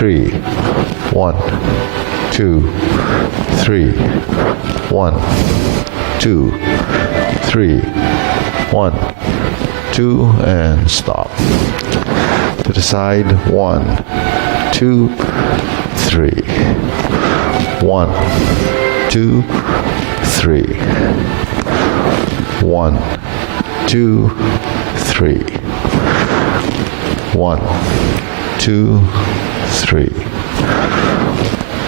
3. 1, 2, 3. 1, 2, 3. 1, 2, and stop. To the side. 1, 2, 3. 1, 2, 3. 1, 2, 3. 1, 2, 3.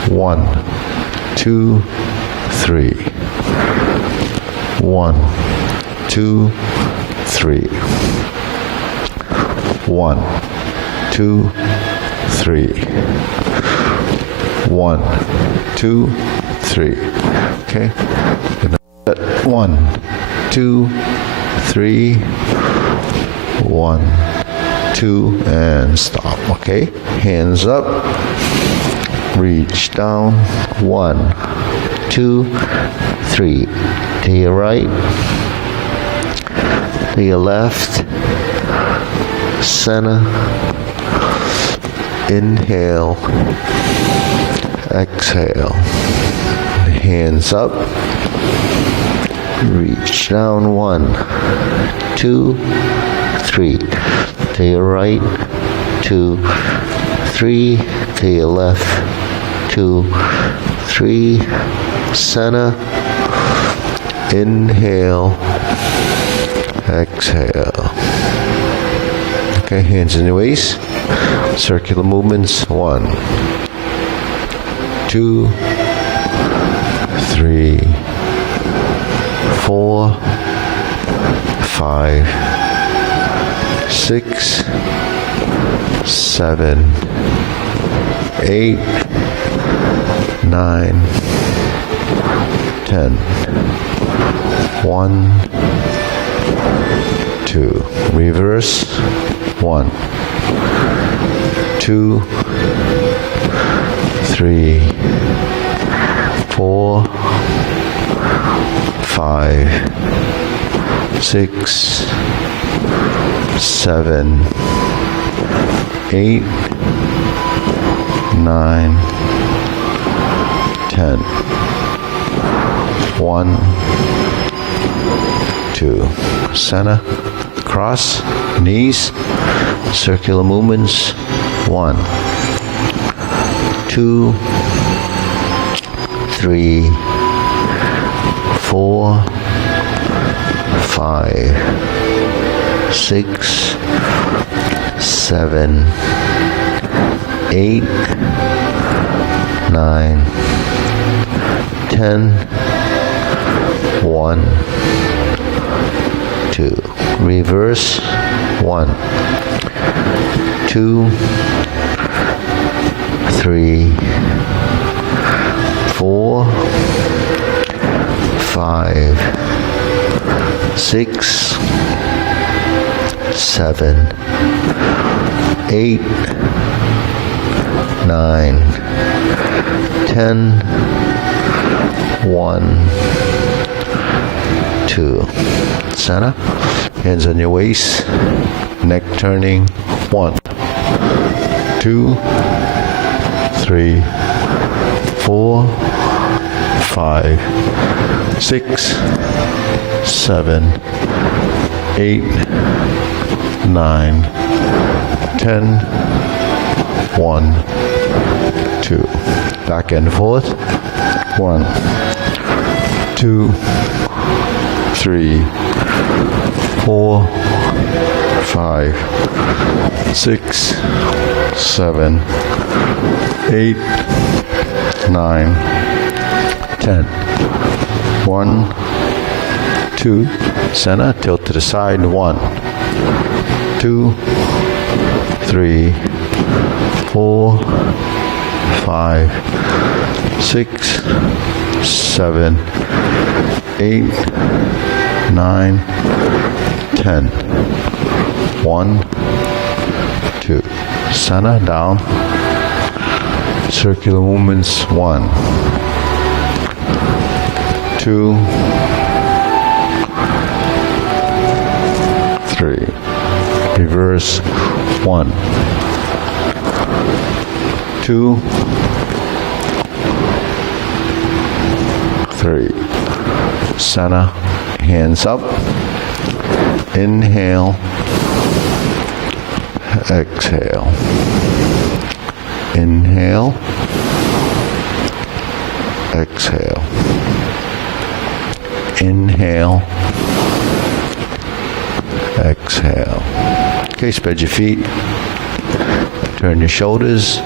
1, 2, 3. 1, 2, 3. 1, 2, 3. 1, 2, 3. Okay. 1, 2, 3. 1, 2, and stop. Okay. Hands up. Reach down. 1, 2, 3. To your right. To your left. Center. Inhale. Exhale. Hands up. Reach down. 1, 2, 3. To your right. 2, 3. To your left. 2, 3. Center. Inhale. Exhale. Okay, hands in your waist. Circular movements. 1, 2, 3, 4, 5, 6, 7, 8, 9, 10. 1, 2. Reverse. 1, 2, 3, 4, 5, 6, 7, 8, 9, 10. 1, 2. Center. Cross. Knees. Circular movements. 1, 2, 3, 4, 5, 6, 7, 8, 9, 10. 1, 2. Reverse. 1, 2, 3, 4, 5, 6, 7, 8, 9, 10. 1, 2. Center. Hands on your waist. Neck turning. 1, 2, 3, 4, 5, 6, 7, 8, 9, 10. 1, 2. Back and forth. 1, 2, 3, 4, 5, 6, 7, 8, 9, 10. 1, 2. Center. Tilt to the side. 1, 2, 3, 4, 5, 6, 7, 8, 9, 10. 1, 2. Center. Down. Circular movements. 1, 2, 3. Reverse. 1, 2, 3. Center, hands up. Inhale, exhale. Inhale, exhale. Inhale, exhale. Okay, spread your feet. Turn your shoulders.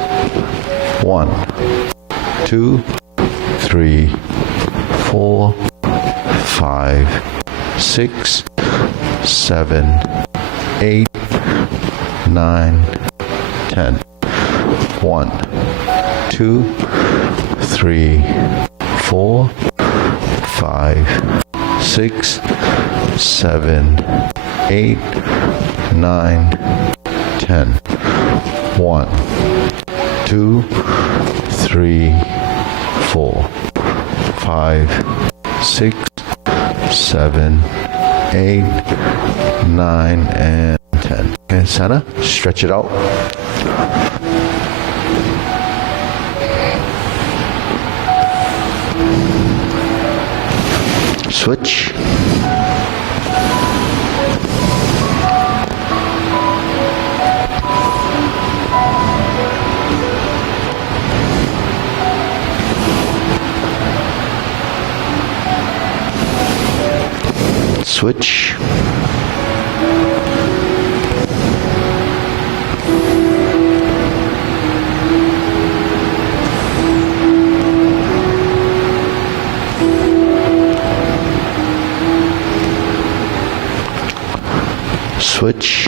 1, 2, 3, 4, 5, 6, 7, 8, 9, 10. 1, 2, 3, 4, 5, 6, 7, 8, 9, 10. 1, 2, 3, 4, 5, 6, 7, 8, 9, and 10. Okay, center, stretch it out. Switch. Switch. Switch.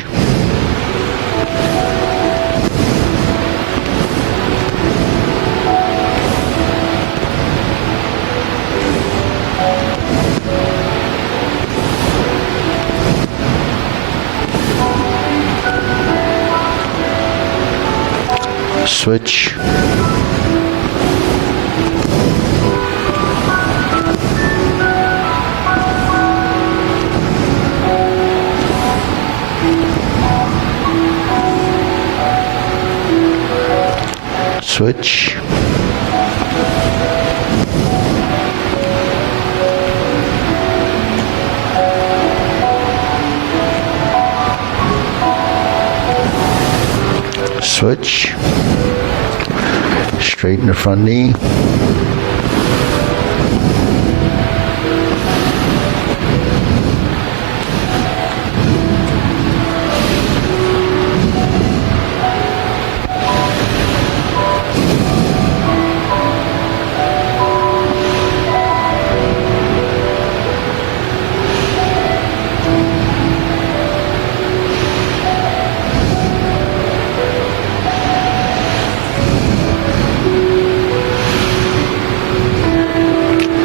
Switch. Switch. Switch. Straighten the front knee.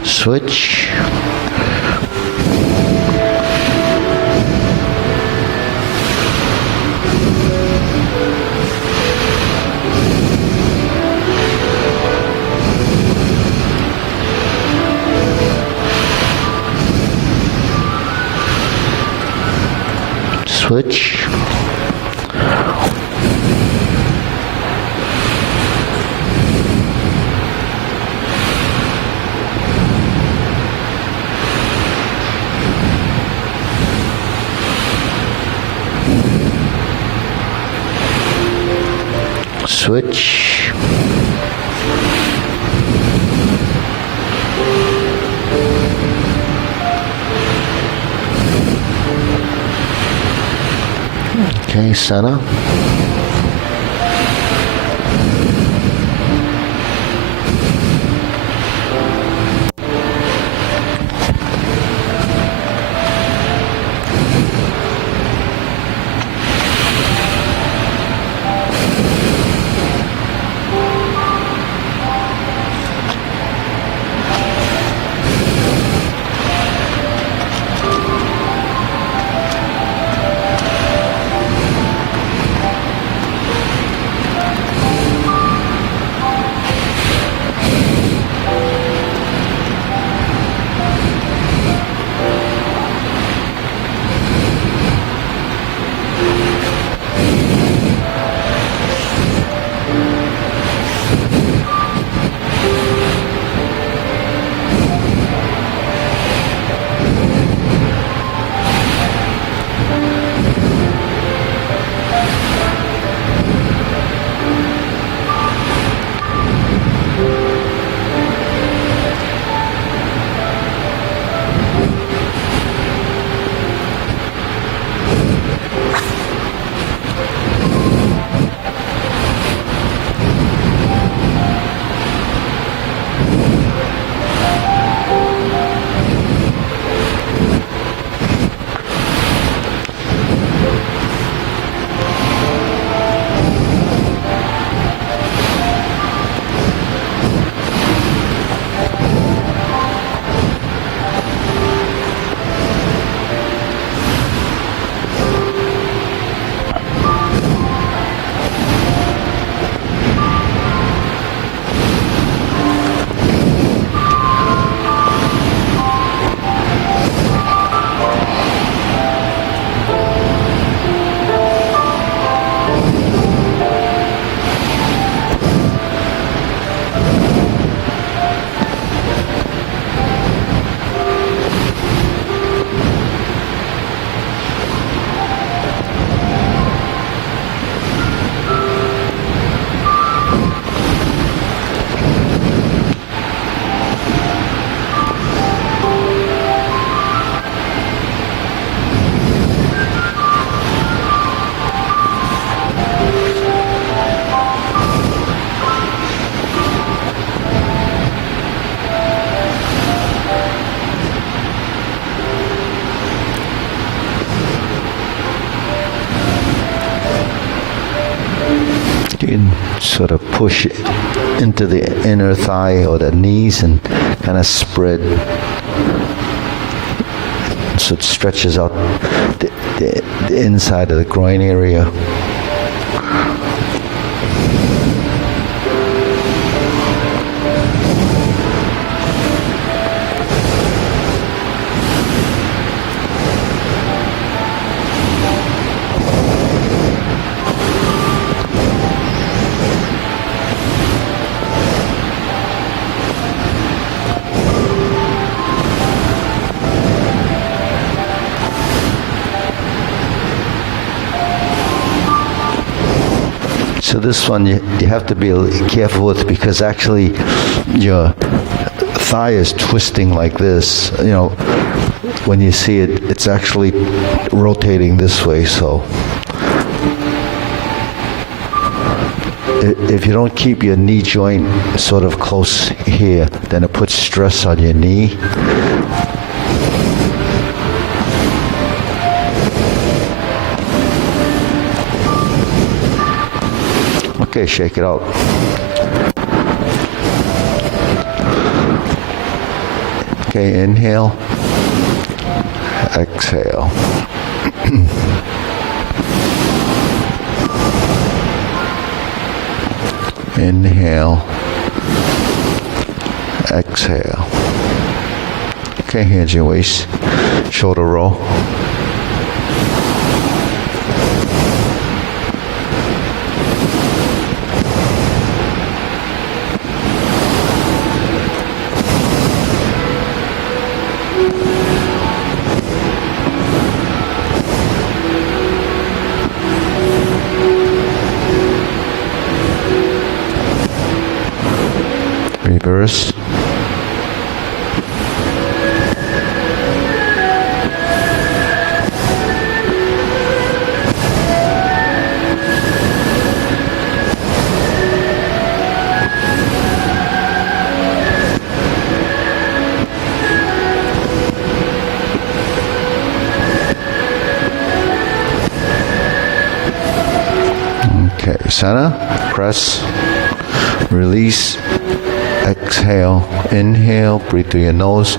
Switch. Switch. Switch. Okay, center. sort of push into the inner thigh or the knees and kind of spread. So it stretches out the inside of the groin area. So this one you have to be careful with, because actually your thigh is twisting like this. You know, when you see it, it's actually rotating this way. So if you don't keep your knee joint sort of close here, then it puts stress on your knee. Okay, shake it out. Okay, inhale, exhale. Inhale, exhale. Okay, hands your waist, shoulder roll. Reverse. Okay, center, press, release, exhale, inhale, breathe through your nose.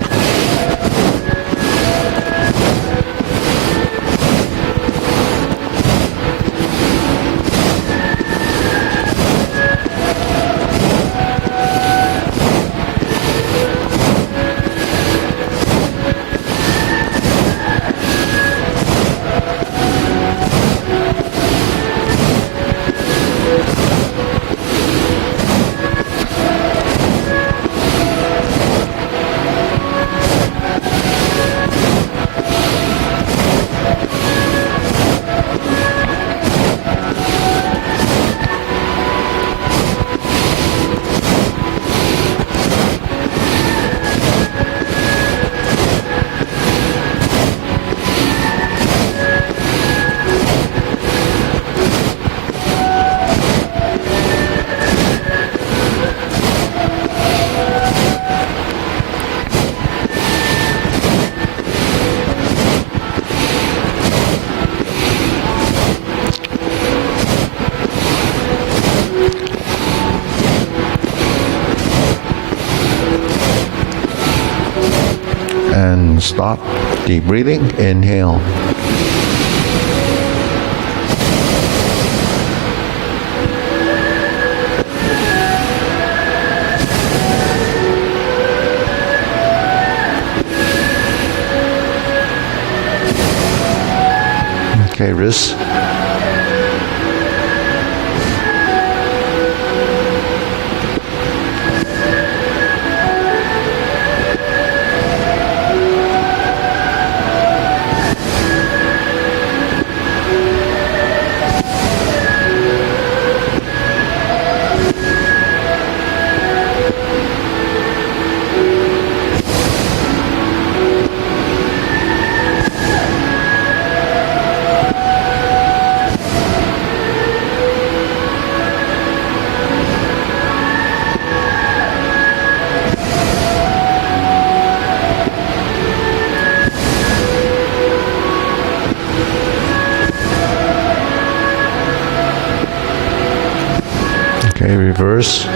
And stop. Deep breathing. Inhale. Okay, wrists. reverse.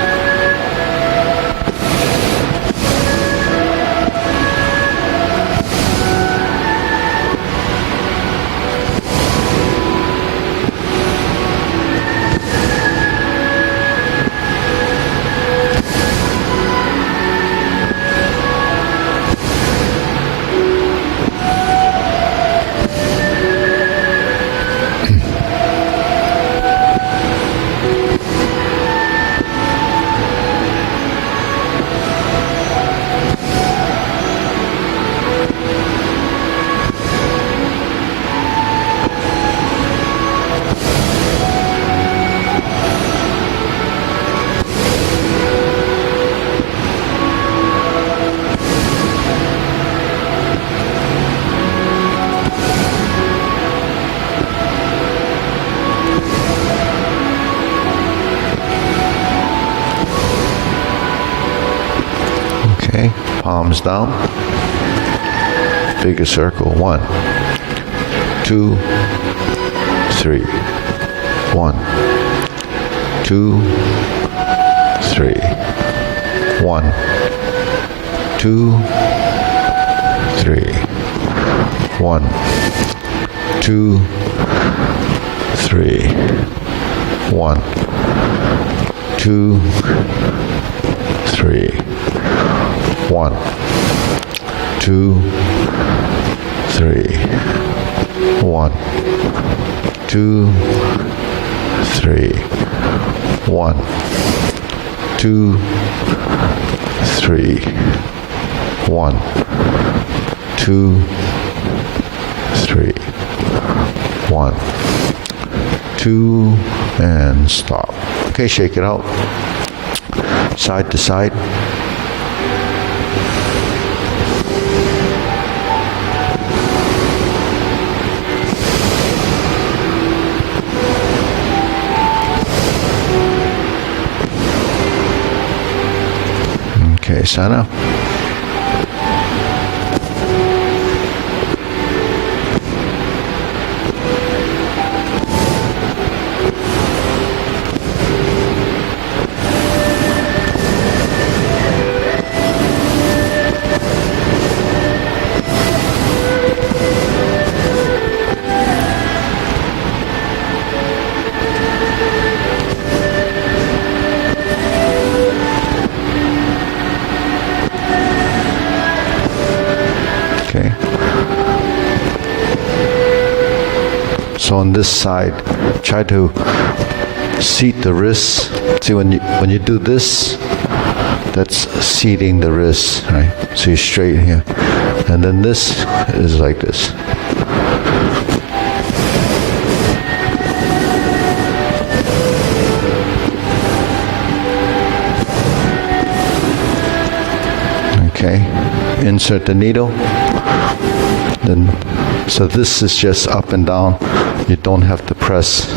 Okay, palms down. Bigger circle. 1, 2, 3. 1, 2, 3. 1, 2, 3. 1, 2, 3. 1, 2, 3. 1, 2, 3. 1, 2, 3. 1, 2, 3. 1, 2, 3. 1, 2, and stop. Okay, shake it out. Side to side. Okay, center. Okay. So on this side, try to seat the wrists. See, when you do this, that's seating the wrists, right? So you're straight here, and then this is like this. Okay, insert the needle. Then, so this is just up and down. You don't have to press.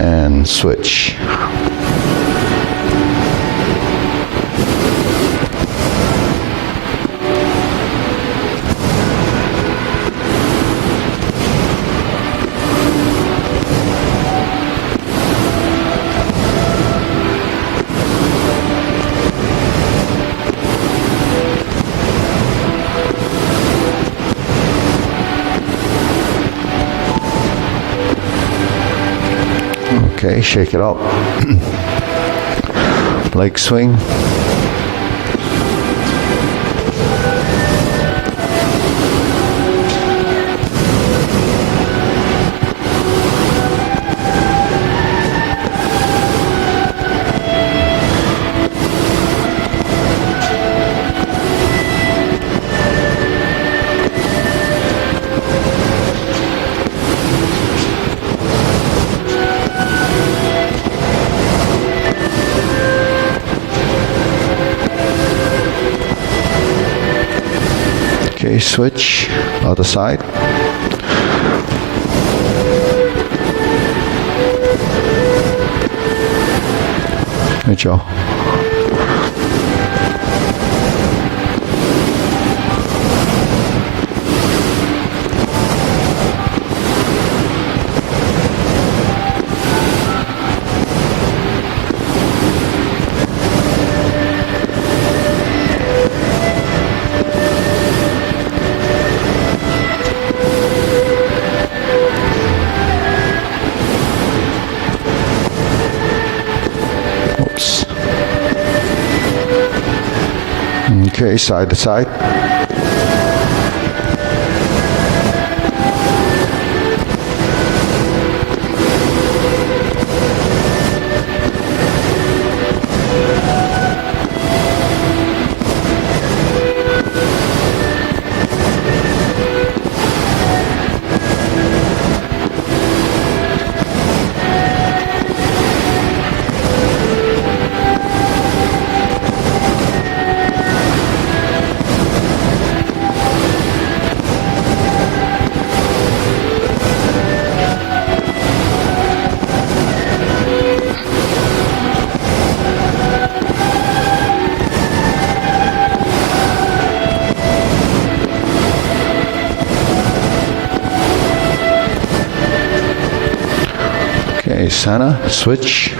And switch. Okay, shake it out. Leg swing. Okay, switch, other side. Hey, Joe. Oops. Okay, side to side. Okay, center, switch.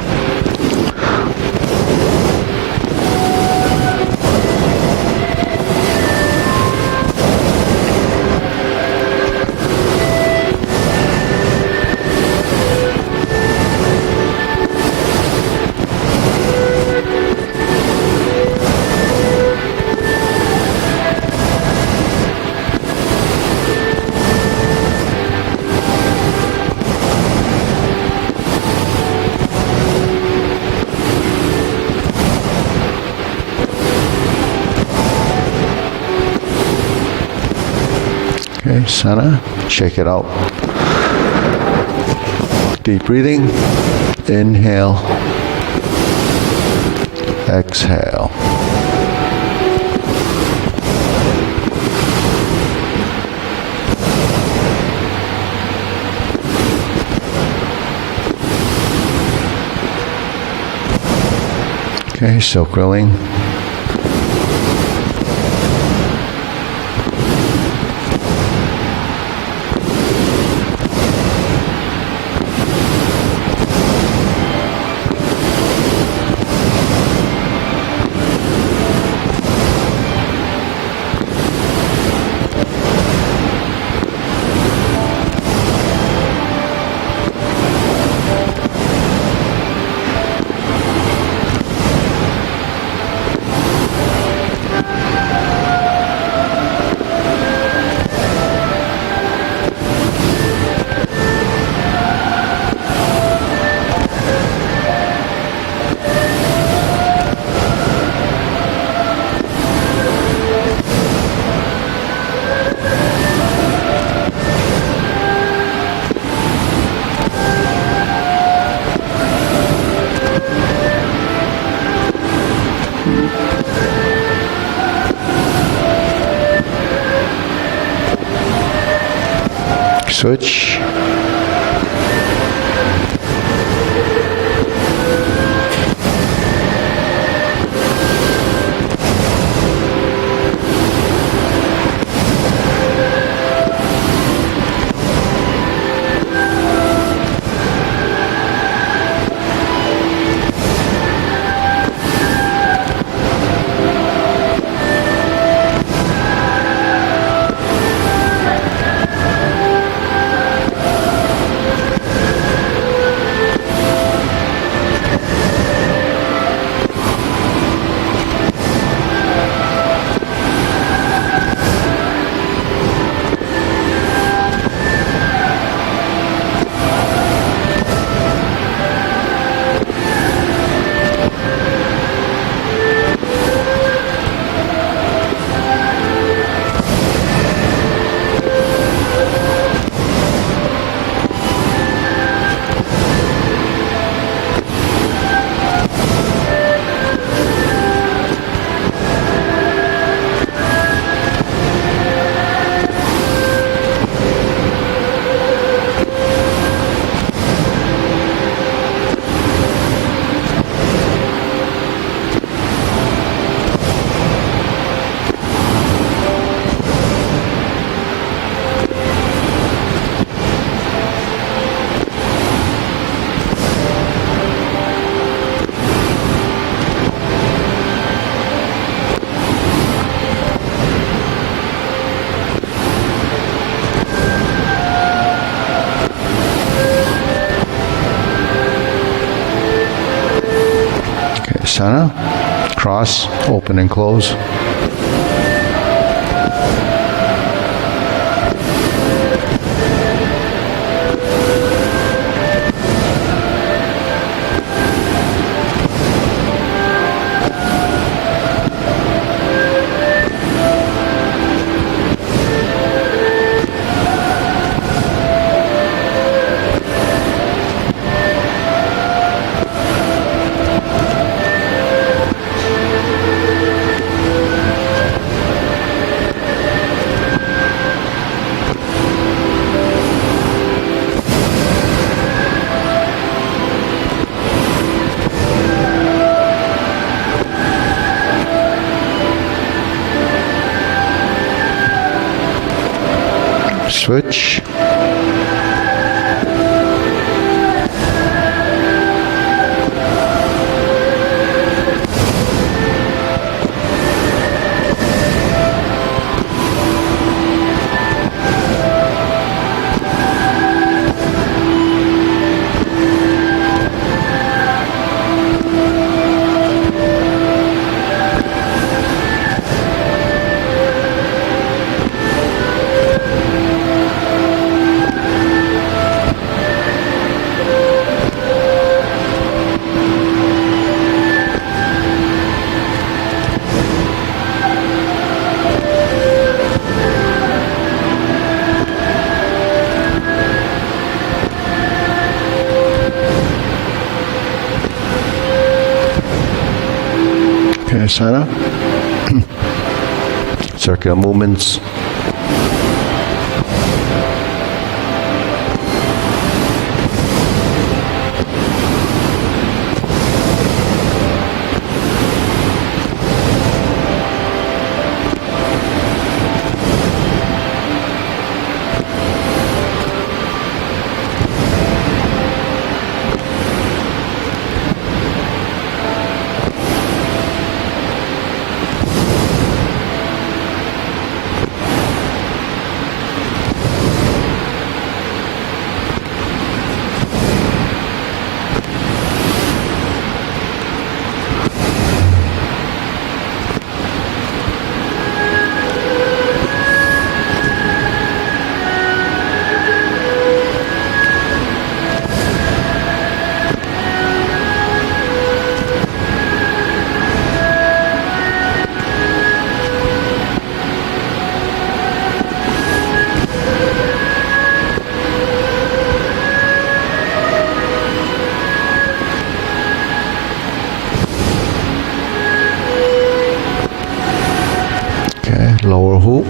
Okay, center, check it out. Deep breathing, inhale, exhale. Okay, silk rolling. Switch. center, cross, open and close. Switch. Okay, center. Circular movements. Lower hook.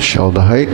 Shoulder height.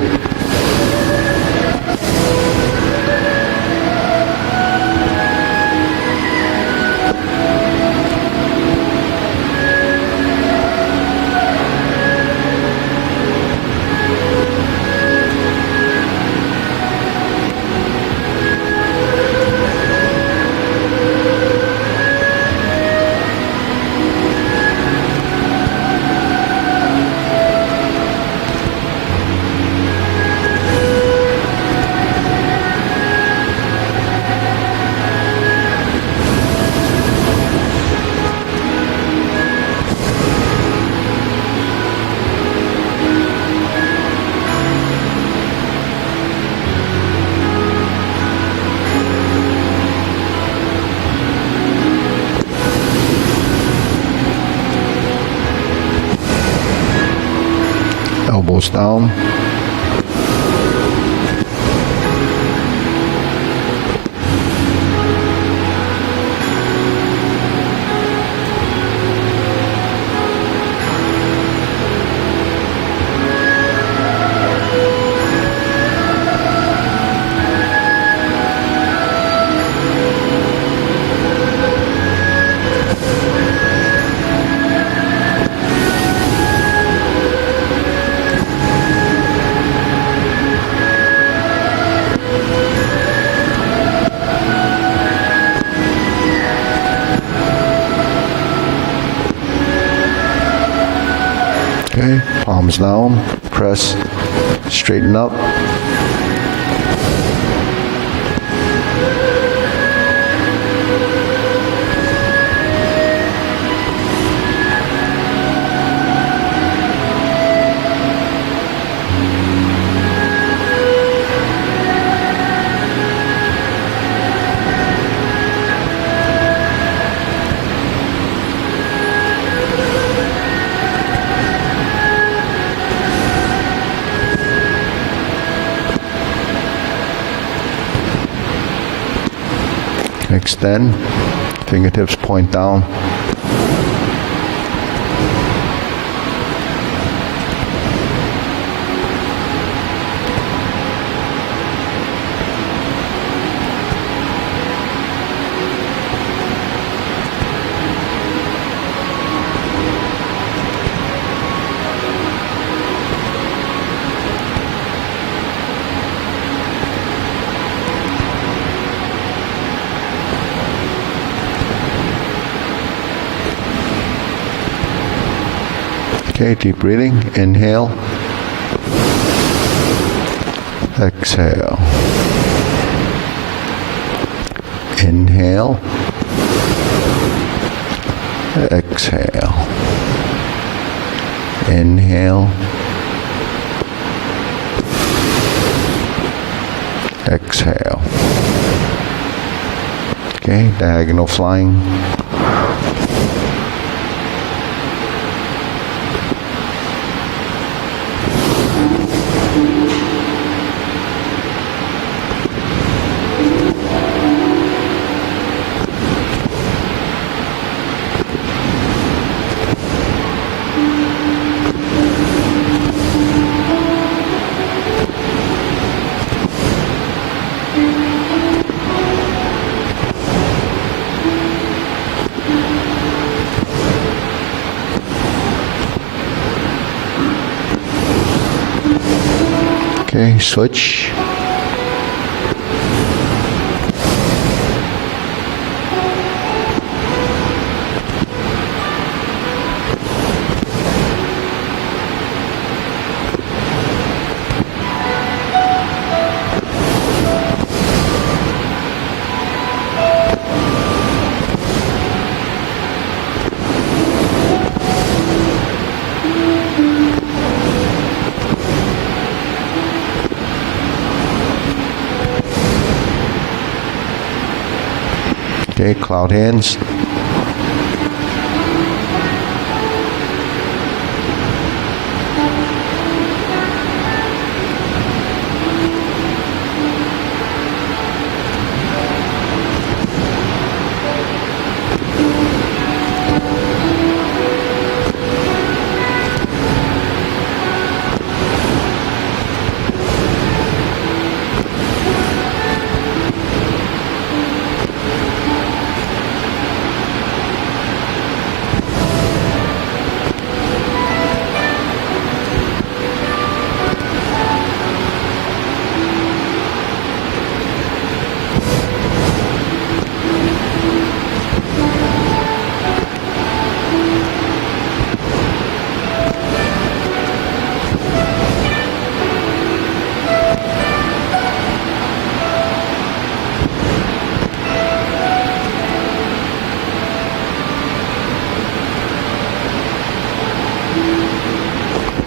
elbows down. Okay, palms down, press, straighten up. Extend, fingertips point down. Okay, deep breathing. Inhale. Exhale. Inhale. Exhale. Inhale. Exhale. Okay, diagonal flying. Okay, switch. Okay, cloud hands.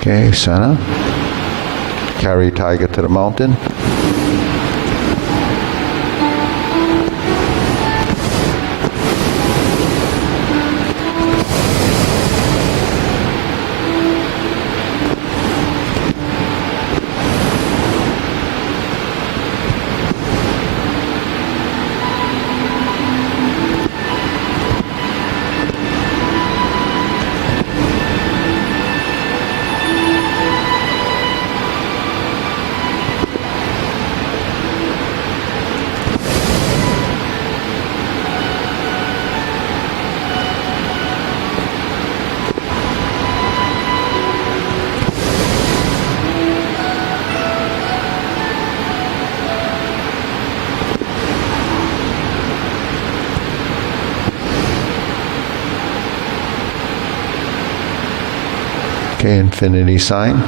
Okay, center. Carry tiger to the mountain. Okay, infinity sign.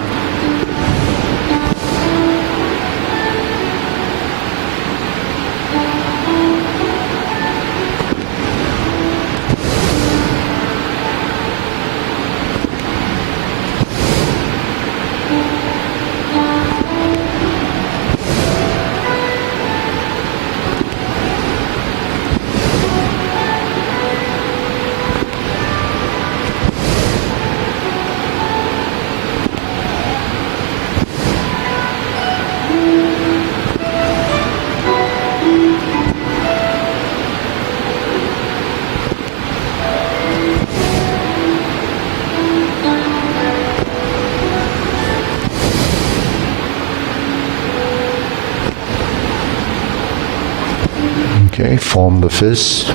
Okay, form the fist.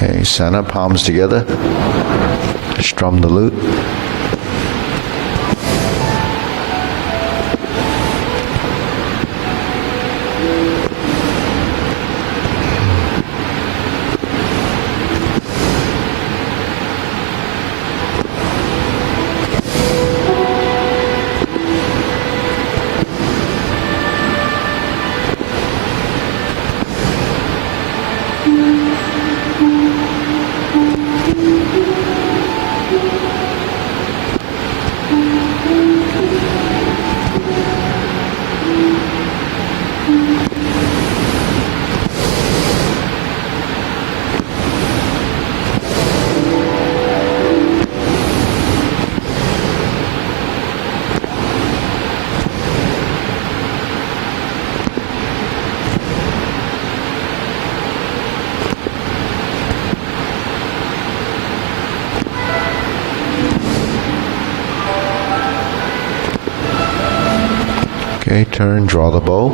Okay, center, palms together. Strum the lute. Okay, turn, draw the bow.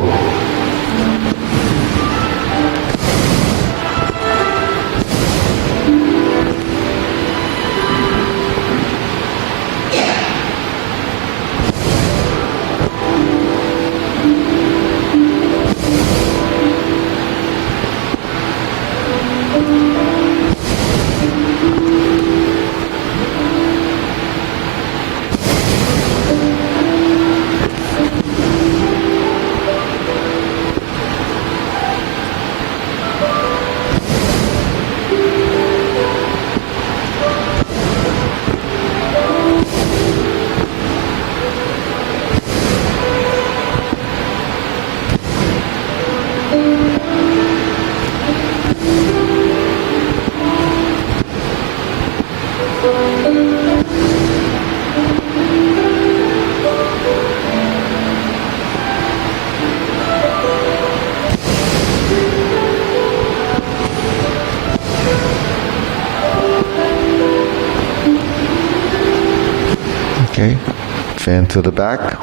Okay, fan to the back.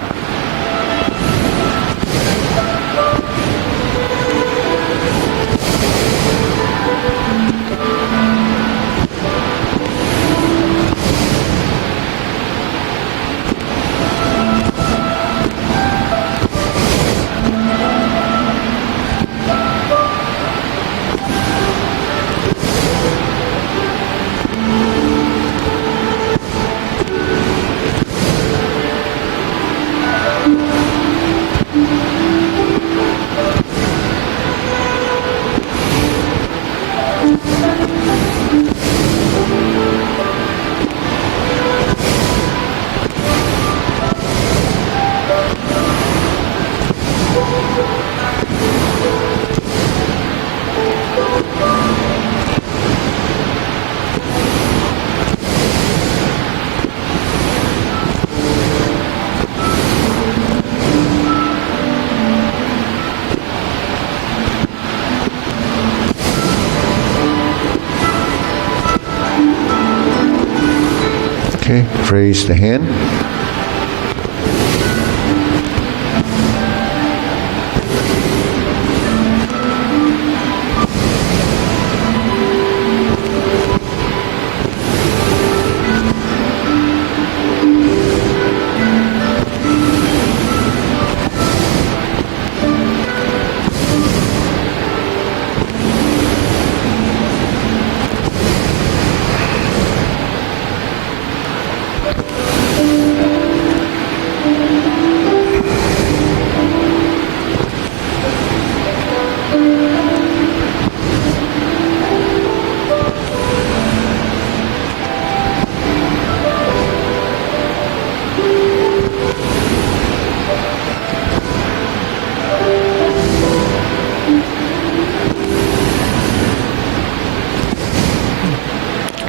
Raise the hand.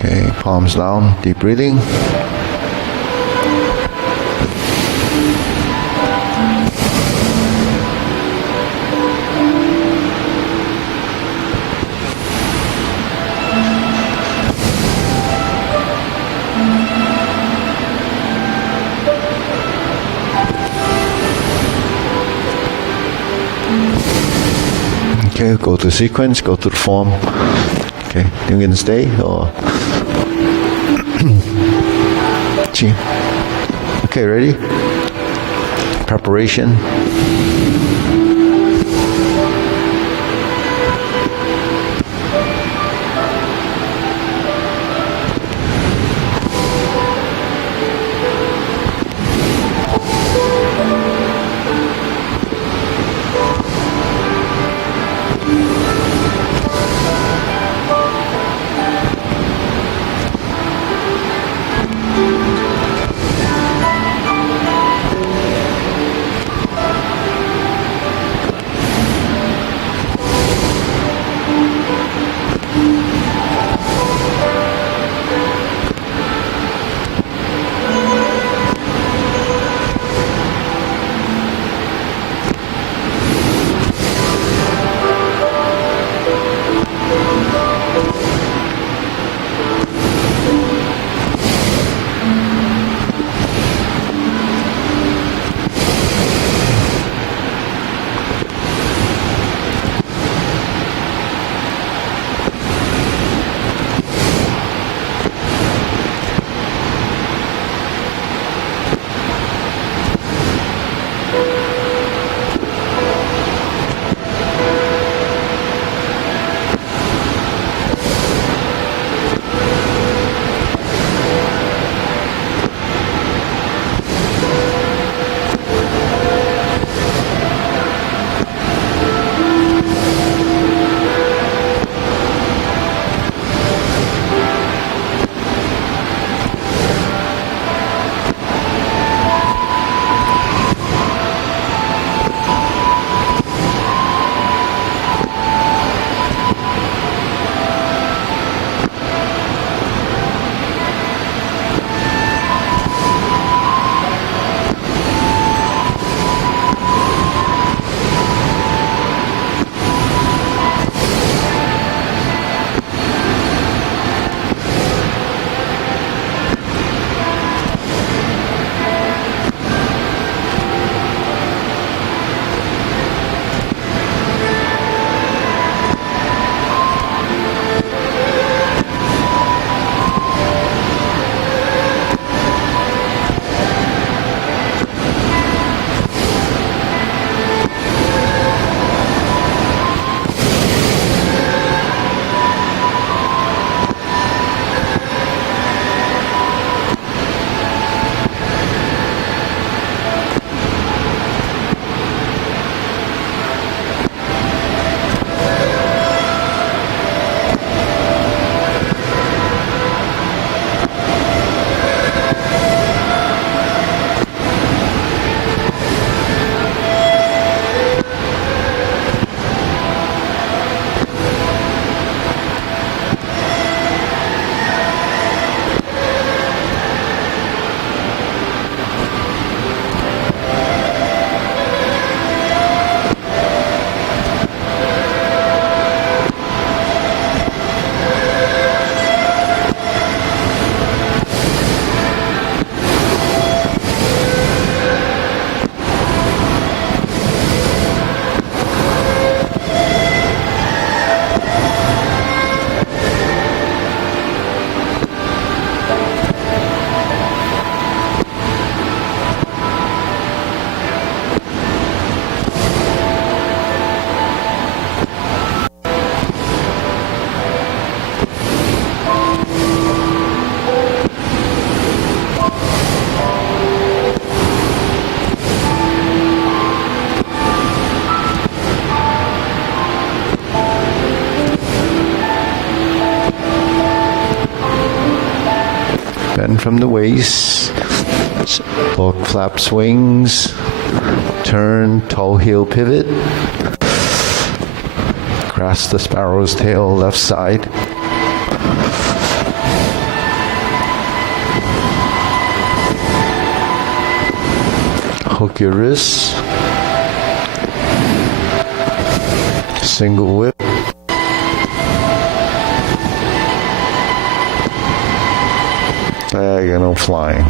Okay, palms down, deep breathing. Okay, go to sequence, go to the form. Okay, you can stay or okay, ready? Preparation. from the waist, book flap swings, turn, toe heel pivot, cross the sparrow's tail left side. Hook your wrists, single whip, diagonal flying,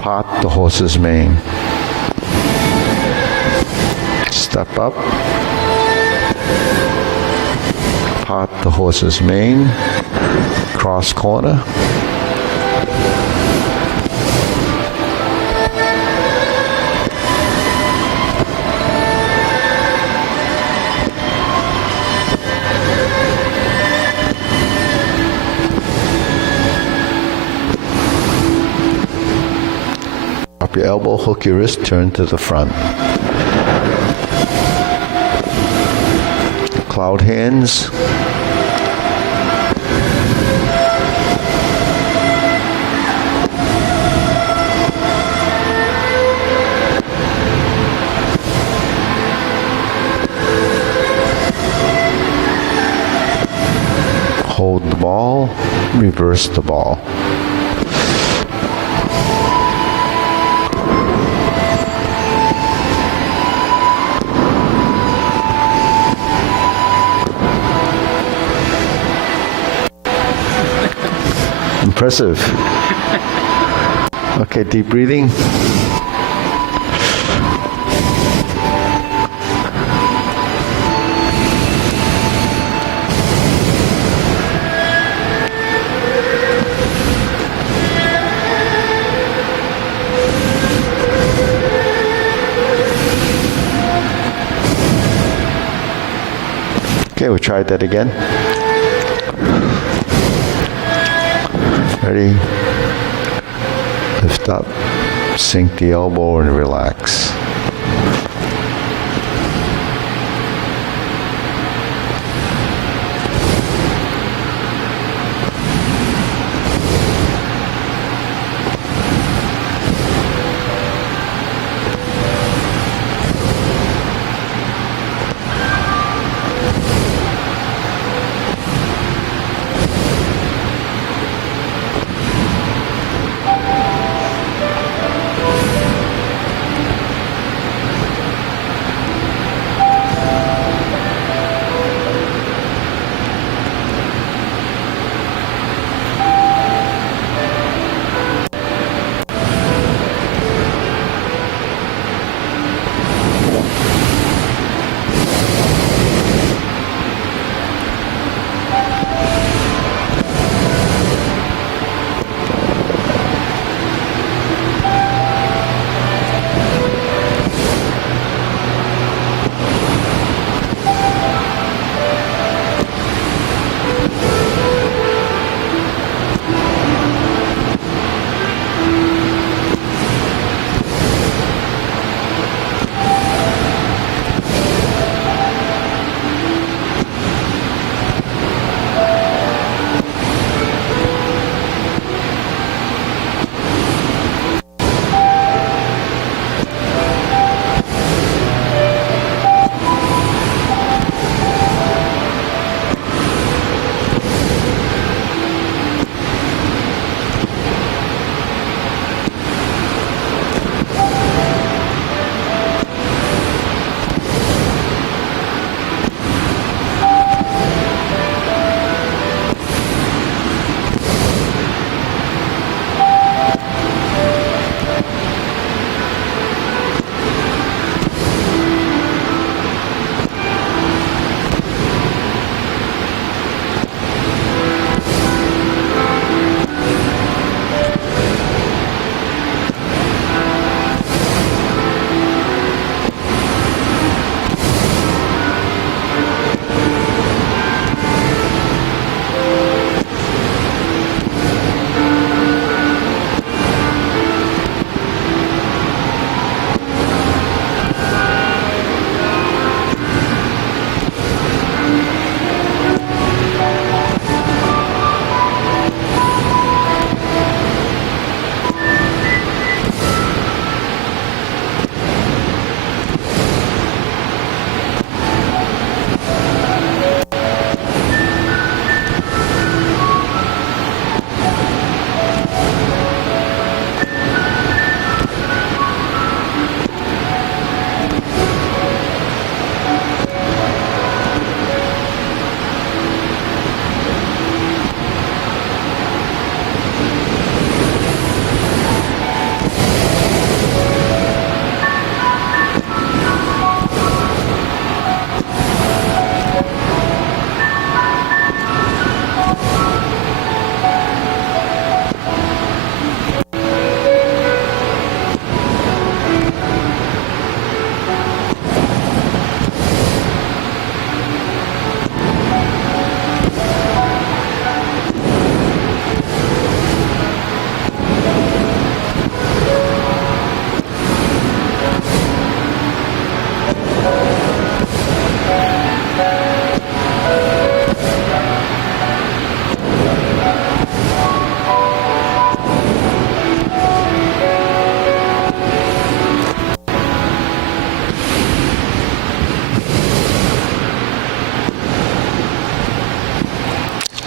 pot the horse's mane, step up, pot the horse's mane, cross corner, drop your elbow, hook your wrist, turn to the front. Cloud hands. Hold the ball, reverse the ball. Impressive. Okay, deep breathing. Okay, we'll try that again. Ready? Lift up, sink the elbow and relax.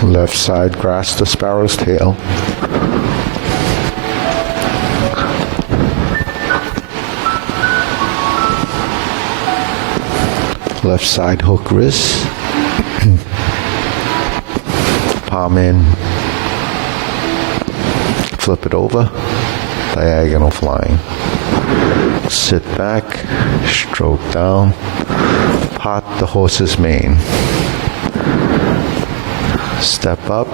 Left side, grasp the sparrow's tail. Left side, hook wrist. Palm in. Flip it over. Diagonal flying. Sit back. Stroke down. Pot the horse's mane. Step up.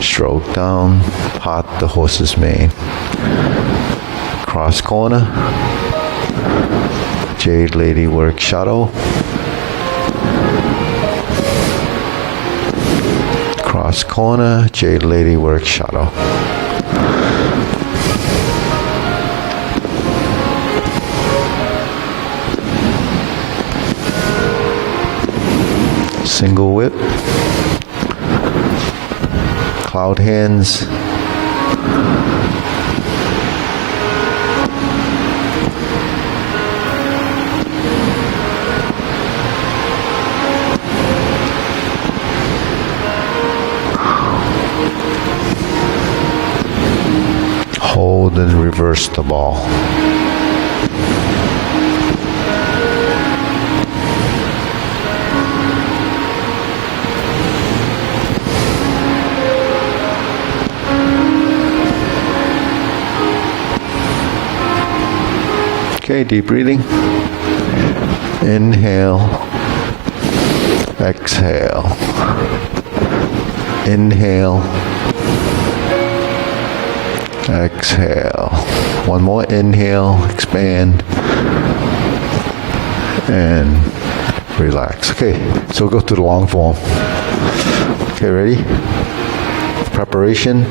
Stroke down. Pot the horse's mane. Cross corner. Jade Lady work shadow. Cross corner. Jade Lady work shadow. Single whip, cloud hands, hold and reverse the ball. Okay, deep breathing. Inhale. Exhale. Inhale. Exhale. One more inhale, expand, and relax. Okay, so we'll go to the long form. Okay, ready? Preparation.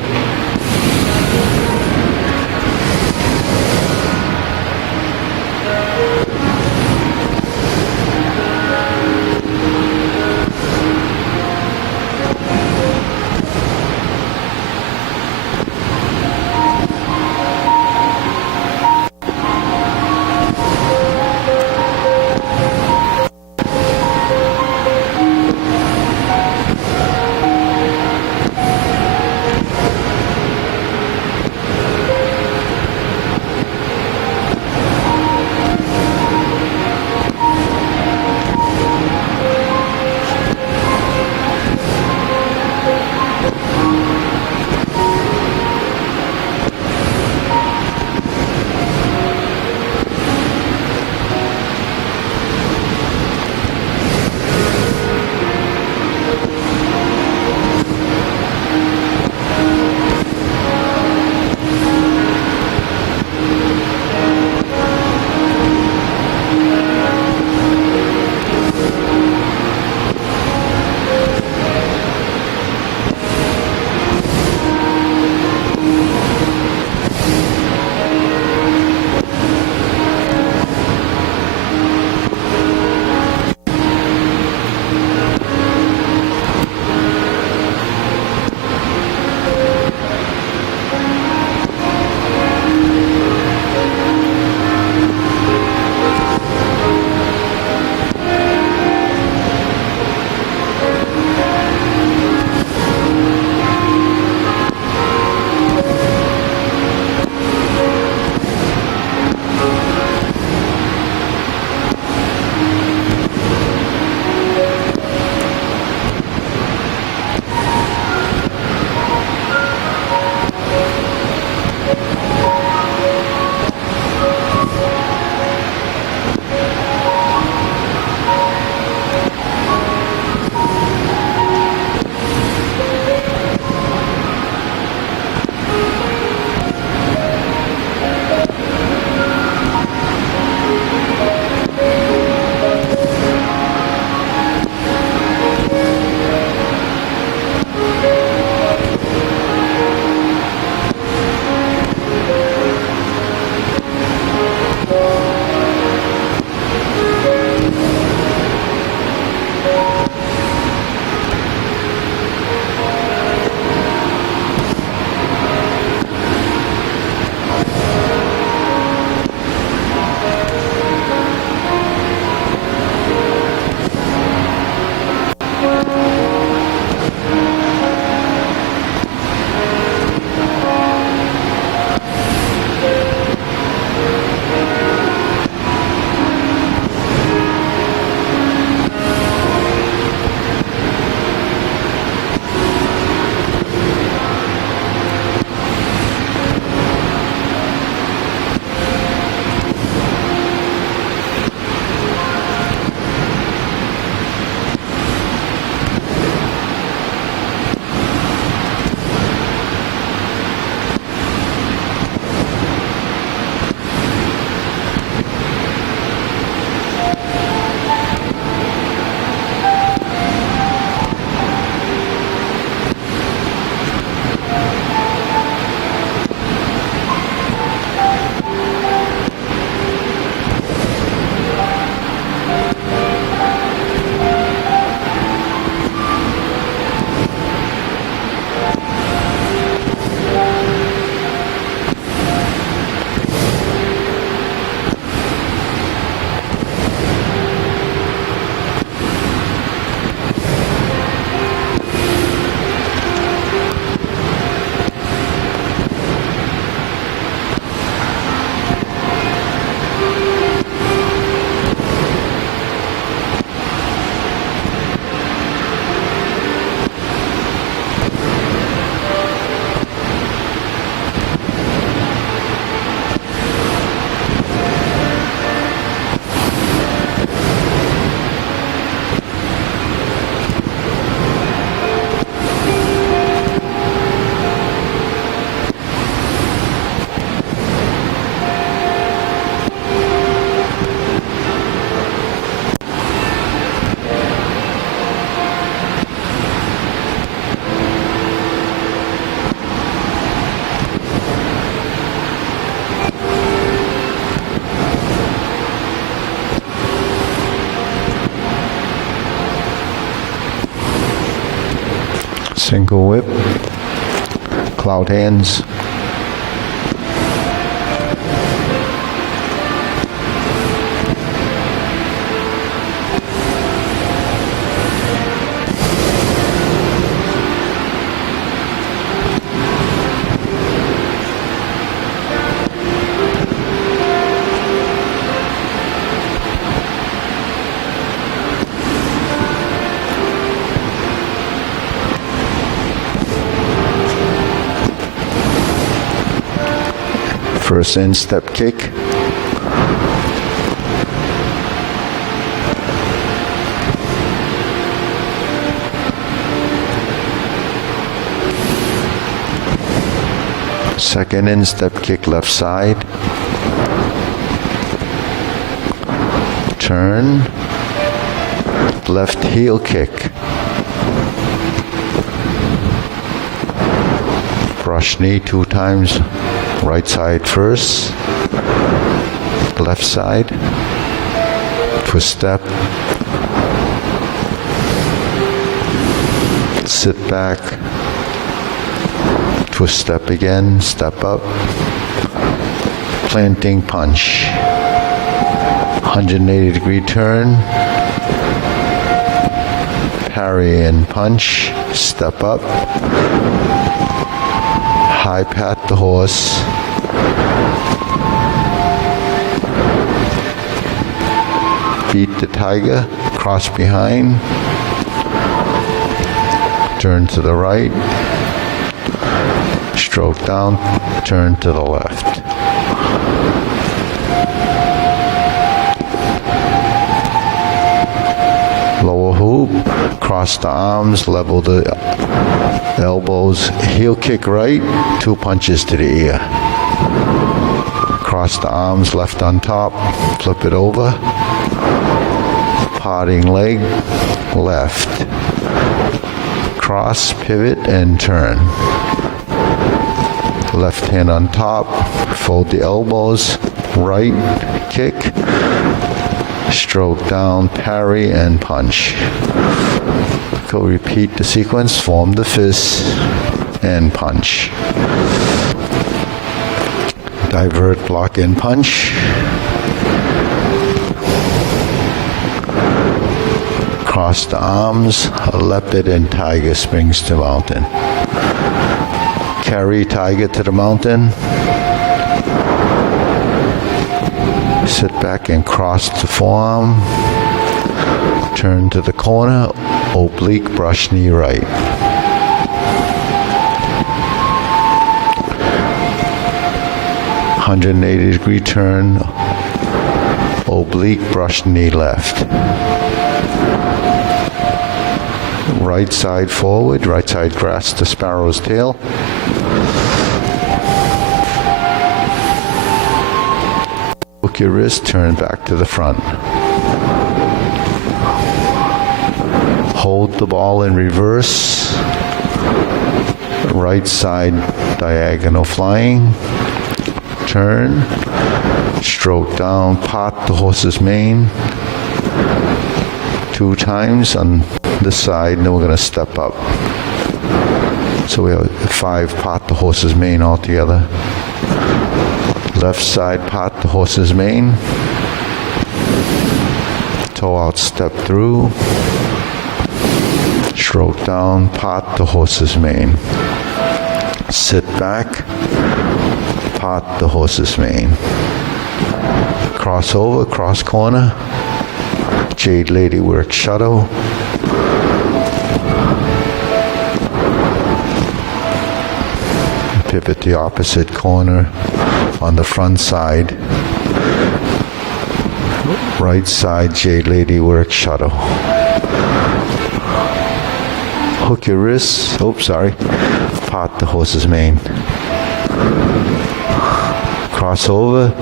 Single whip, cloud hands. First instep kick. Second instep kick left side. Turn. Left heel kick. Brush knee 2 times. Right side first, left side, twist step, sit back, twist step again, step up, planting punch, 180-degree turn, parry and punch, step up, high pat the horse, beat the tiger, cross behind, turn to the right, stroke down, turn to the left. Lower hoop, cross the arms, level the elbows, heel kick right, 2 punches to the ear. Cross the arms, left on top, flip it over. Parting leg, left. Cross, pivot, and turn. Left hand on top, fold the elbows, right kick, stroke down, parry, and punch. Go repeat the sequence, form the fist, and punch. Divert, block, and punch. Cross the arms, leopard and tiger springs to mountain. Carry tiger to the mountain. Sit back and cross the forearm. Turn to the corner, oblique brush knee right. (180-degree turn, oblique brush knee left. Right side forward, right side grasp the sparrow's tail. Hook your wrist, turn back to the front. Hold the ball in reverse. Right side diagonal flying. Turn. Stroke down, pot the horse's mane. 2 times on this side, and then we're going to step up. So we have 5 pot the horse's mane altogether. Left side pot the horse's mane. Toe out, step through. Stroke down, pot the horse's mane. Sit back, pot the horse's mane. Cross over, cross corner. Jade Lady work shuttle. Pivot the opposite corner on the front side. Right side Jade Lady work shuttle. Hook your wrists. Oops, sorry. Pot the horse's mane. Cross over.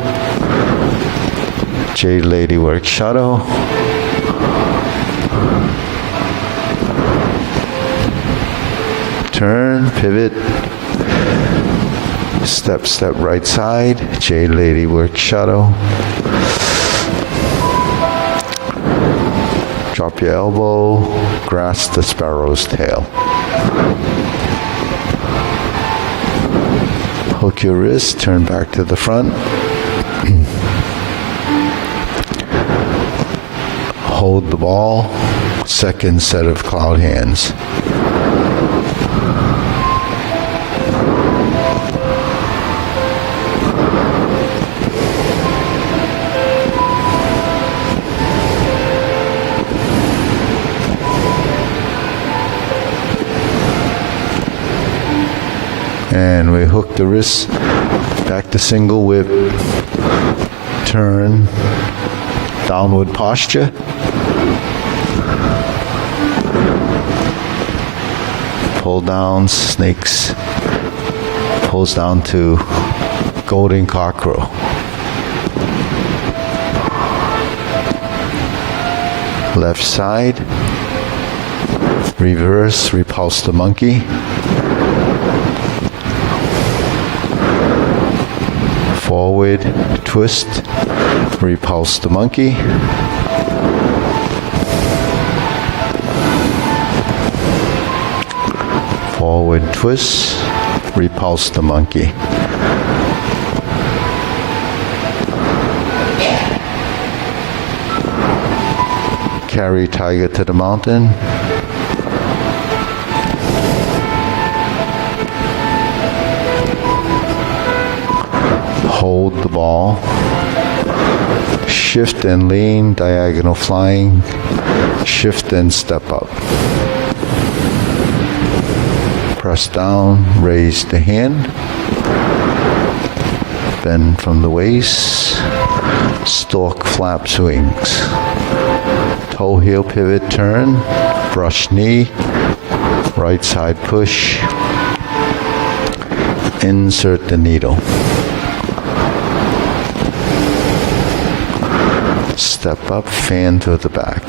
Jade Lady work shuttle. Turn, pivot. Step, step right side. Jade Lady work shuttle. Drop your elbow, grasp the sparrow's tail. Hook your wrist, turn back to the front. Hold the ball, second set of cloud hands. And we hook the wrist back to single whip, turn, downward posture. Pull down, snakes, pulls down to golden cockerel. Left side, reverse, repulse the monkey. Forward, twist, repulse the monkey. Forward twist, repulse the monkey. Carry tiger to the mountain. Hold the ball. Shift and lean, diagonal flying. Shift and step up. Press down, raise the hand. Bend from the waist. Stork flaps wings. Toe heel pivot turn. Brush knee. Right side push. Insert the needle. Step up, fan to the back.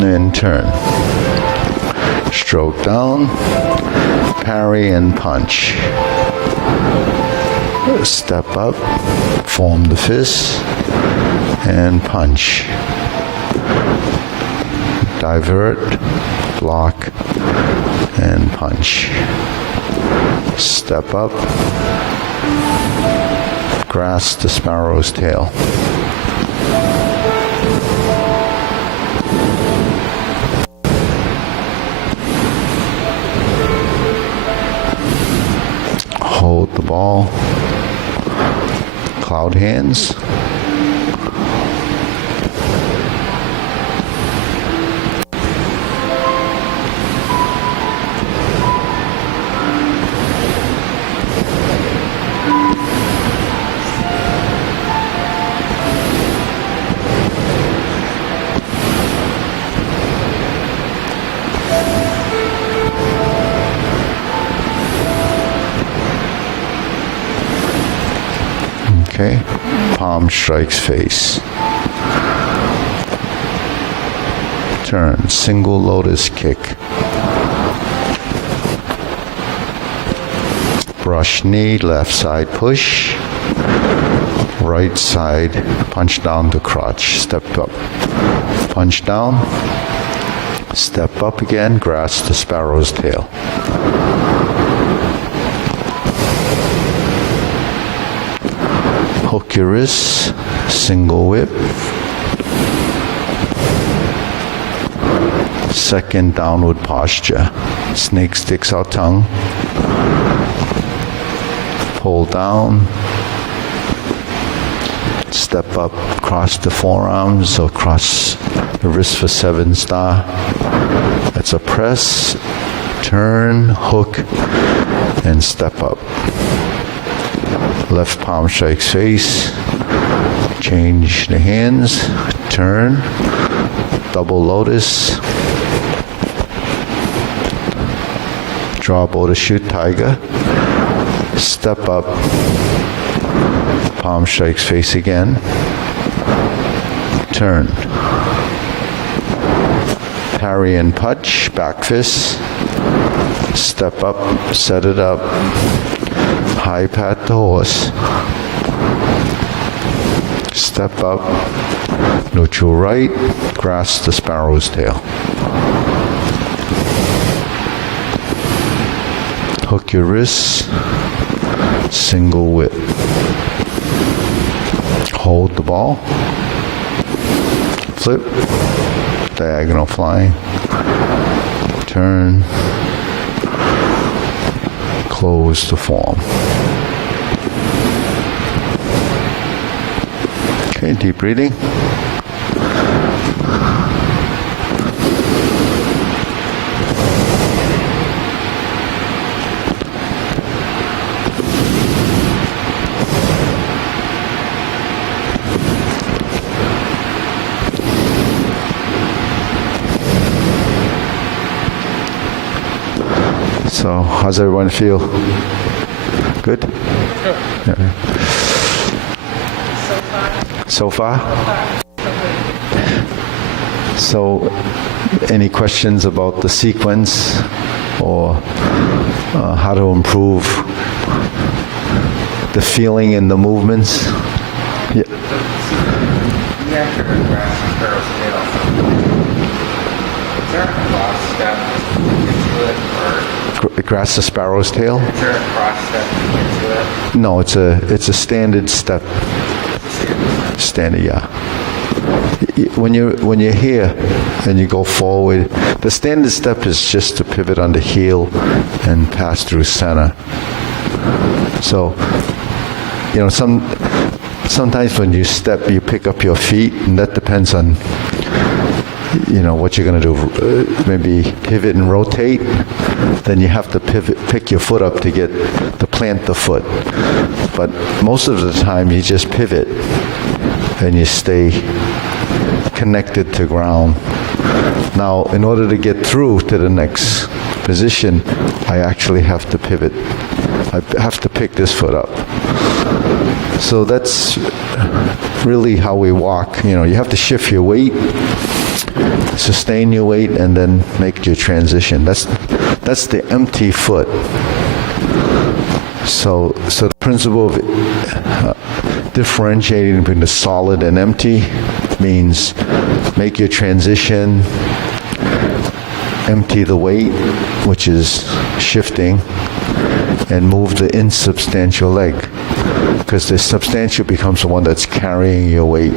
And turn. Stroke down, parry and punch. Step up, form the fist, and punch. Divert, block, and punch. Step up, grasp the sparrow's tail. Hold the ball, cloud hands. Okay, palm strikes face. Turn, single lotus kick. Brush knee, left side push. Right side, punch down to crotch. Step up. Punch down. Step up again, grasp the sparrow's tail. Hook your wrists, single whip. Second downward posture. Snake sticks out tongue. Pull down. Step up, cross the forearms or cross the wrist for 7-star. That's a press, turn, hook, and step up. Left palm strikes face. Change the hands. Turn. Double lotus. Draw bow to shoot tiger. Step up. Palm strikes face again. Turn. Parry and punch. Back fist. Step up. Set it up. High pat the horse. Step up, neutral right, grasp the sparrow's tail. Hook your wrists, single whip. Hold the ball, flip, diagonal flying, turn, close the form. Okay, deep breathing. So, how's everyone feel? Good? Yeah. So far? So, any questions about the sequence or how to improve the feeling in the movements? Yeah. Grasp the sparrow's tail? Is there a cross step into it? No, it's a standard step. Standard, yeah. When you're here and you go forward, the standard step is just to pivot on the heel and pass through center. So, sometimes when you step, you pick up your feet, and that depends on what you're going to do. Maybe pivot and rotate. Then you have to pick your foot up to plant the foot. But most of the time, you just pivot and you stay connected to ground. Now, in order to get through to the next position, I actually have to pivot. I have to pick this foot up. So that's really how we walk. You have to shift your weight, sustain your weight, and then make your transition. That's the empty foot. So the principle of differentiating between the solid and empty means make your transition, empty the weight, which is shifting, and move the insubstantial leg, because the substantial becomes the one that's carrying your weight.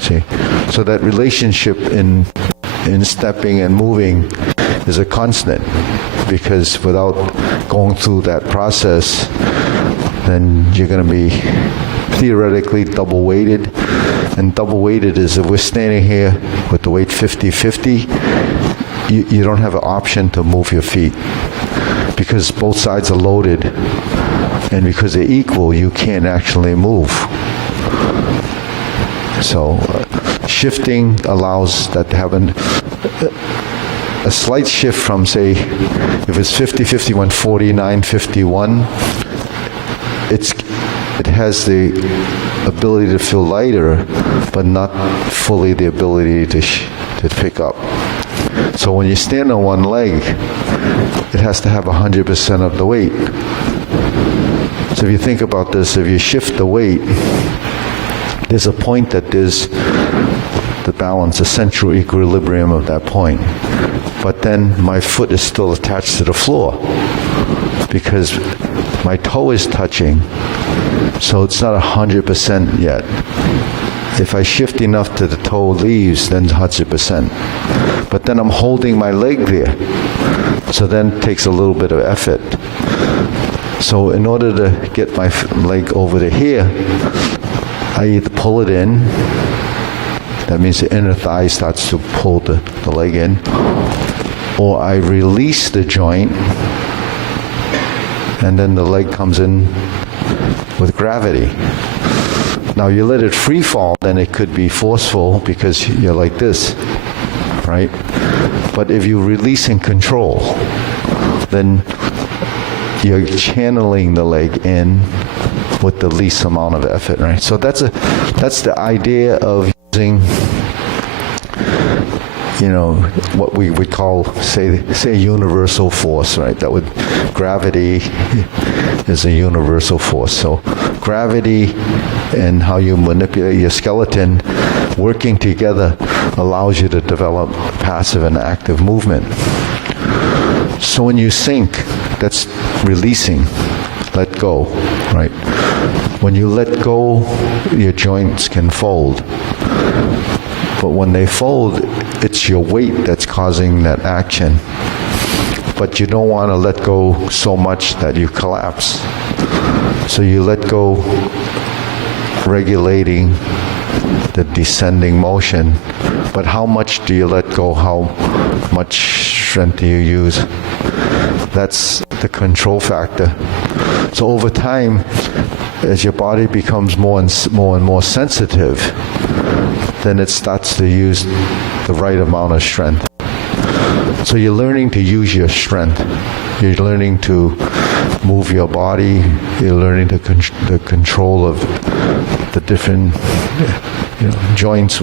See, so that relationship in stepping and moving is a constant, because without going through that process, then you're going to be theoretically double weighted. And double weighted is if we're standing here with the weight 50-50, you don't have an option to move your feet, because both sides are loaded, and because they're equal, you can't actually move. So shifting allows that to happen. A slight shift from, say, if it's 50-50, 149-51, it has the ability to feel lighter, but not fully the ability to pick up. So when you stand on one leg, it has to have 100% of the weight. So if you think about this, if you shift the weight, there's a point that there's the balance, the central equilibrium of that point. But then my foot is still attached to the floor because my toe is touching. So it's not 100% yet. If I shift enough to the toe leaves, then it's 100%. But then I'm holding my leg there. So then it takes a little bit of effort. So in order to get my leg over to here, I either pull it in, that means the inner thigh starts to pull the leg in, or I release the joint, and then the leg comes in with gravity. Now you let it free fall, then it could be forceful because you're like this, right? But if you release and control, then you're channeling the leg in with the least amount of effort, right? So that's the idea of using, what we would call, say universal force, right? Gravity is a universal force. So gravity and how you manipulate your skeleton working together allows you to develop passive and active movement. So when you sink, that's releasing, let go, right? When you let go, your joints can fold. But when they fold, it's your weight that's causing that action. But you don't want to let go so much that you collapse. So you let go, regulating the descending motion. But how much do you let go? How much strength do you use? That's the control factor. So over time, as your body becomes more and more sensitive, then it starts to use the right amount of strength. So you're learning to use your strength. You're learning to move your body. You're learning the control of the different joints,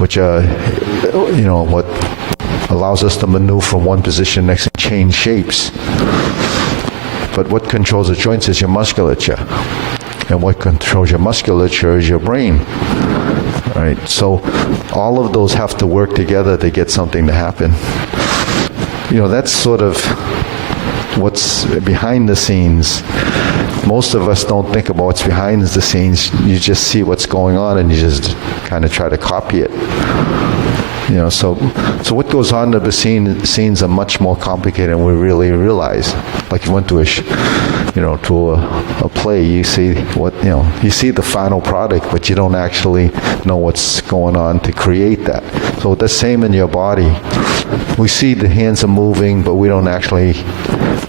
which are what allows us to maneuver from one position next and change shapes. But what controls the joints is your musculature. And what controls your musculature is your brain. Right? So all of those have to work together to get something to happen. That's sort of what's behind the scenes. Most of us don't think about what's behind the scenes. You just see what's going on and you just kind of try to copy it. So what goes on in the scenes are much more complicated than we really realize. Like you went to a play, you see you see the final product, but you don't actually know what's going on to create that. So the same in your body. We see the hands are moving, but we don't actually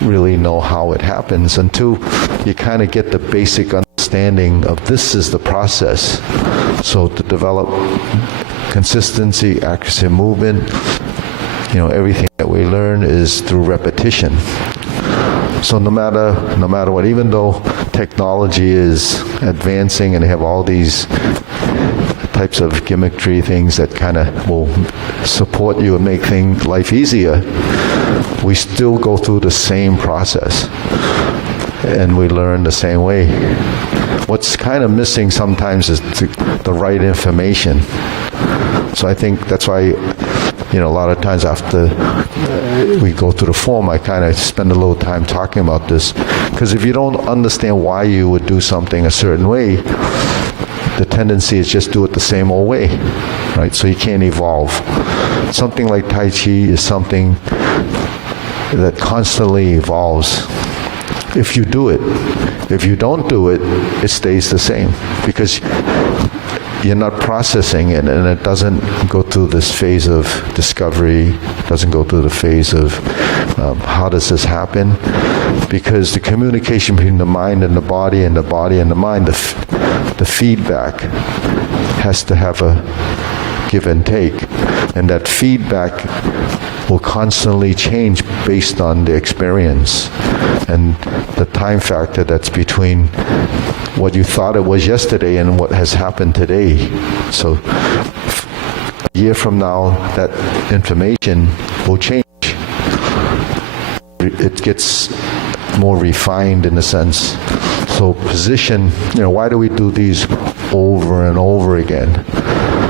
really know how it happens until you kind of get the basic understanding of this is the process. So to develop consistency, accuracy, movement, everything that we learn is through repetition. So no matter what, even though technology is advancing and they have all these types of gimmickry things that kind of will support you and make life easier, we still go through the same process and we learn the same way. What's kind of missing sometimes is the right information. So I think that's why, a lot of times after we go through the form, I kind of spend a little time talking about this. Because if you don't understand why you would do something a certain way, the tendency is just do it the same old way, right? So you can't evolve. Something like Tai Chi is something that constantly evolves. If you do it. If you don't do it, it stays the same. Because you're not processing it, and it doesn't go through this phase of discovery, doesn't go through the phase of how does this happen? Because the communication between the mind and the body and the body and the mind, the feedback has to have a give and take. And that feedback will constantly change based on the experience and the time factor that's between what you thought it was yesterday and what has happened today. So a year from now, that information will change. It gets more refined in a sense. So position, why do we do these over and over again?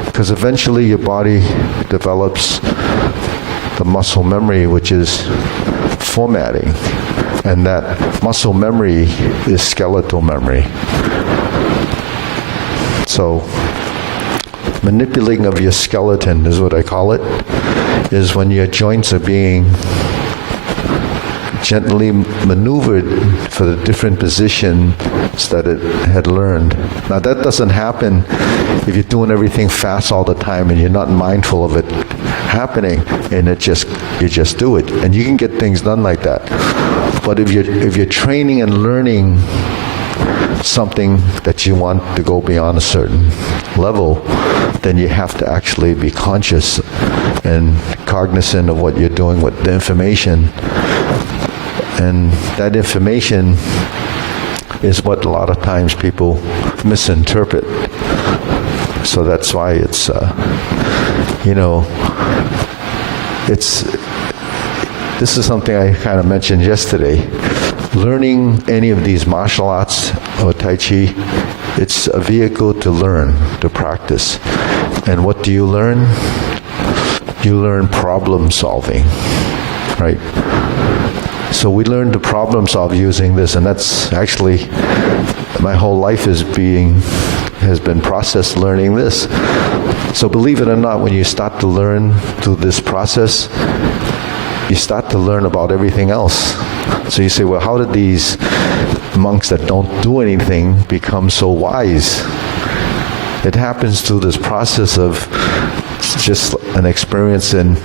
Because eventually your body develops the muscle memory, which is formatting. And that muscle memory is skeletal memory. So manipulating of your skeleton is what I call it, is when your joints are being gently maneuvered for the different positions that it had learned. Now that doesn't happen if you're doing everything fast all the time and you're not mindful of it happening, and you just do it. And you can get things done like that. But if you're training and learning something that you want to go beyond a certain level, then you have to actually be conscious and cognizant of what you're doing with the information. And that information is what a lot of times people misinterpret. So that's why it's, this is something I kind of mentioned yesterday. Learning any of these martial arts or Tai Chi It's a vehicle to learn, to practice. And what do you learn? You learn problem solving, right? So we learn to problem solve using this, and that's actually, my whole life has been processed learning this. So believe it or not, when you start to learn through this process, you start to learn about everything else. So you say, well, how did these monks that don't do anything become so wise? It happens through this process of just an experience in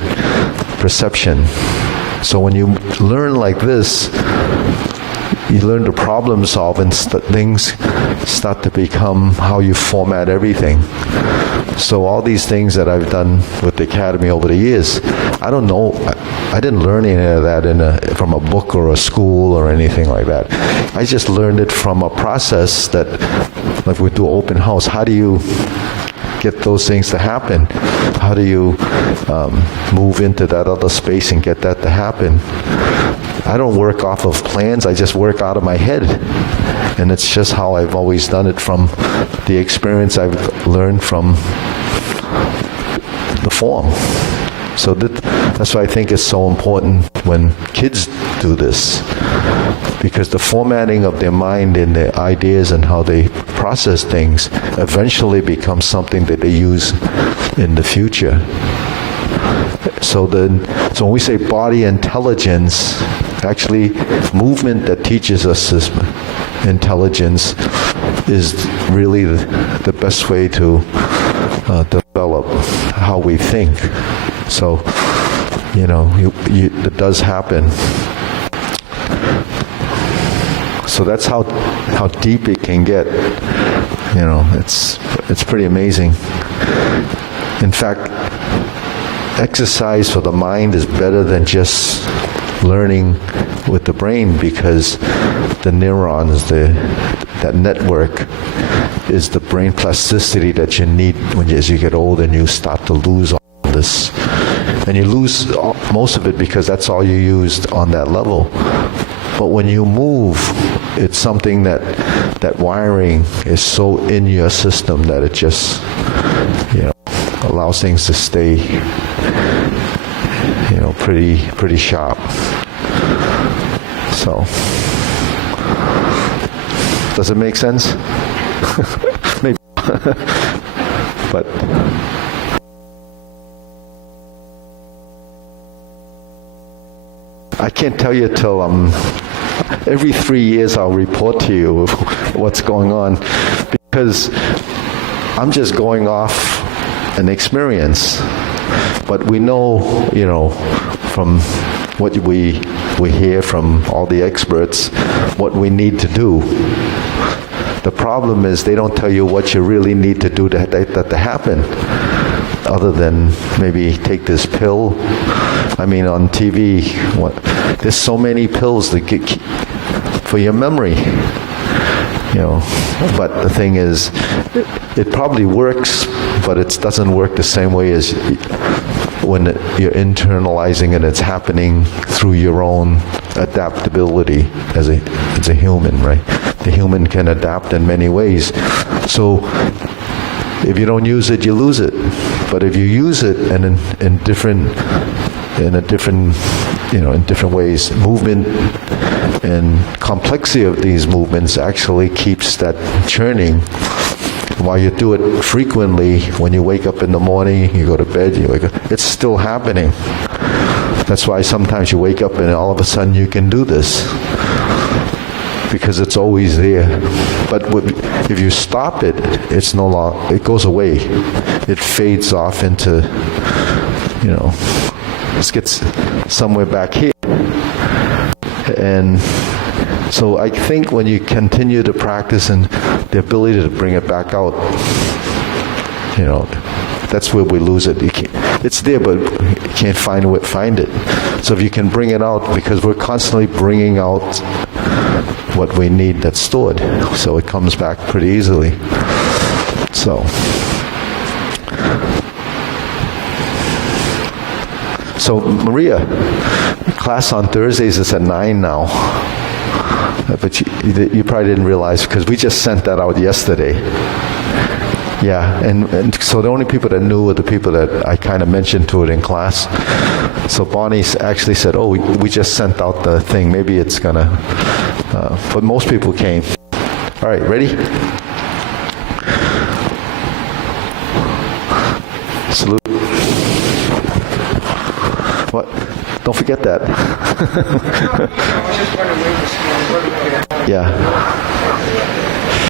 perception. So when you learn like this, you learn to problem solve, and things start to become how you format everything. So all these things that I've done with the Academy over the years, I don't know, I didn't learn any of that from a book or a school or anything like that. I just learned it from a process that, like we do open house, how do you get those things to happen? How do you move into that other space and get that to happen? I don't work off of plans, I just work out of my head. And it's just how I've always done it, from the experience I've learned from the form. So that's why I think it's so important when kids do this, because the formatting of their mind and their ideas and how they process things eventually becomes something that they use in the future. So when we say body intelligence, actually movement that teaches us this intelligence is really the best way to develop how we think. So, it does happen. So that's how deep it can get. It's pretty amazing. In fact, exercise for the mind is better than just learning with the brain, because the neurons, that network, is the brain plasticity that you need as you get older and you start to lose all this. And you lose most of it because that's all you used on that level. But when you move, it's something that wiring is so in your system that it just, allows things to stay, pretty sharp. So, does it make sense? Maybe. But I can't tell you till every 3 years I'll report to you what's going on, because I'm just going off an experience. But we know, from what we hear from all the experts, what we need to do. The problem is they don't tell you what you really need to do to happen, other than maybe take this pill. I mean, on TV, there's so many pills that get for your memory. But the thing is, it probably works, but it doesn't work the same way as when you're internalizing it. It's happening through your own adaptability as a human, right? The human can adapt in many ways. So if you don't use it, you lose it. But if you use it and in different ways, movement and complexity of these movements actually keeps that churning. While you do it frequently, when you wake up in the morning, you go to bed, you wake up, it's still happening. That's why sometimes you wake up and all of a sudden you can do this, because it's always there. But if you stop it, it's no longer, it goes away. It fades off into, it gets somewhere back here. And so I think when you continue to practice, and the ability to bring it back out, that's where we lose it. It's there, but you can't find it. So if you can bring it out, because we're constantly bringing out what we need that's stored, so it comes back pretty easily. So Maria, class on Thursdays is at 9 now. But you probably didn't realize because we just sent that out yesterday. Yeah, and so the only people that knew were the people that I kind of mentioned to it in class. So Bonnie actually said, oh, we just sent out the thing. Maybe it's going to... but most people came. All right, ready? Salute. What? Don't forget that. Yeah.